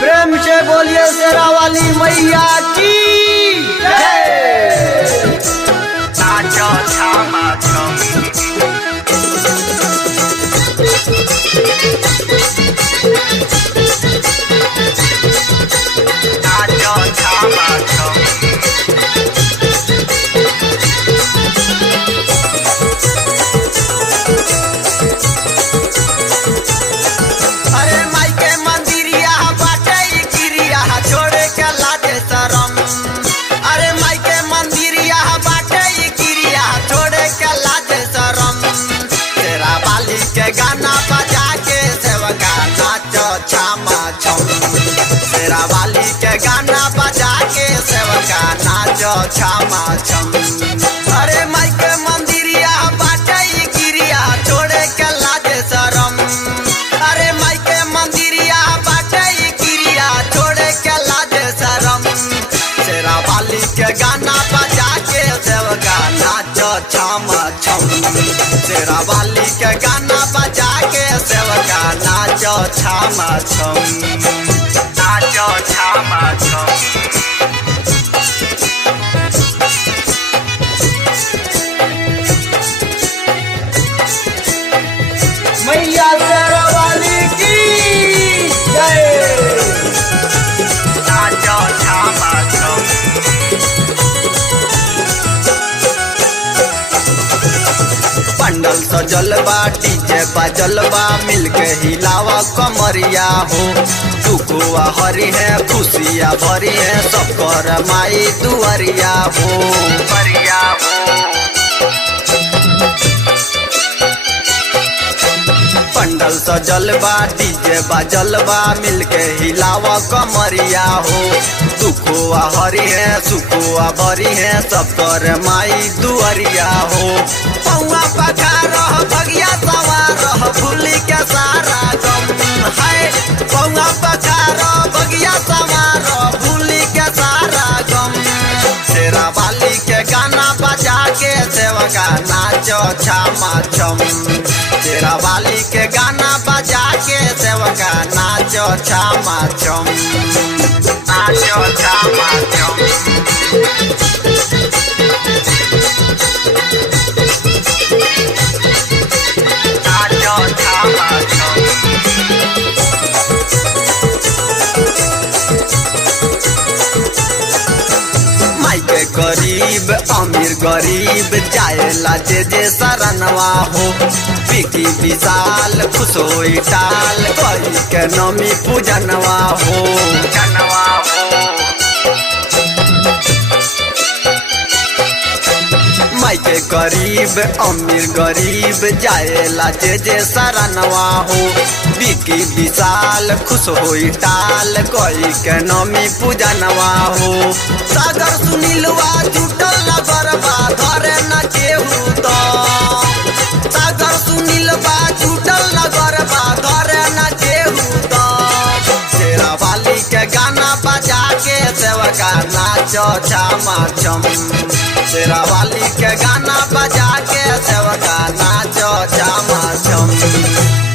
प्रेम से बोलिए शेरा वाली मैया की जय। नाचो छामा छम नाचो छामा छम अरे माई के मंदिरिया बाटे ई गिरिया छोड़े के लाजे शरम। अरे माई के मंदिरिया बाटे ई गिरिया छोड़े के लाजे शरम। तेरा बाली के गाना बजा के सेवका नाचो छामा छम। तेरा बाली के गाना बजा के सेवका नाचो छामा छम। अरे माई के मंदिरिया बाटे ई गिरिया छोड़े के लाजे शरम। अरे माई के मंदिरिया बाटे ई गिरिया छोड़े के लाजे शरम। शेरा वाली के गाना बजा के सेवका नाचो छामा छम। शेरा वाली के गाना बजा के सेवका नाचो छामा छम। नाचो छामा छम मैया शेरा वाली की जय। नाचो छामा छम पंडल सजल बा डीजे बजल बा मिलके हिलावा कमरिया हो। दुखुआ हरी है खुशिया भरी है सबकर माई दुआरिया हो। दुआरिया हो पंडल सजल बा डीजे बजल बा मिलके हिलावा कमरिया हो। दुखुआ हरी है सुखुआ भरी है सबकर माई दुआरिया हो। पौआ पखार भगिया सवार भूली के सारा गम है। पौआ पखार भगिया सवार भूली के सारा गम। शेरा वाली के गाना बजा के सेवका नाचो छामा छम। शेरा वाली के गाना बजा के सेवका नाचो छामा छम। नाचो छामा छम नाचो छामा छम माई के गरीब अमीर गरीब जाएला जे शरणवा हो। बिकी विशाल खुश होई टाल कई के नमी पूजनवा हो। जनवा हो माई के गरीब अमीर गरीब जाएला जे शरणवा हो। बिकी विशाल खुश होई टाल कई के नमी पूजनवा हो। सागर सुनीलवा जुटल लगरबा धरे न केहू तो। सागर सुनीलवा जुटल लगरबा धरे न केहू तो। शेरा वाली के गाना बजा के सेवका नाचो छामा छम। शेरा वाली के गाना बजा के सेवका नाचो छामा छम।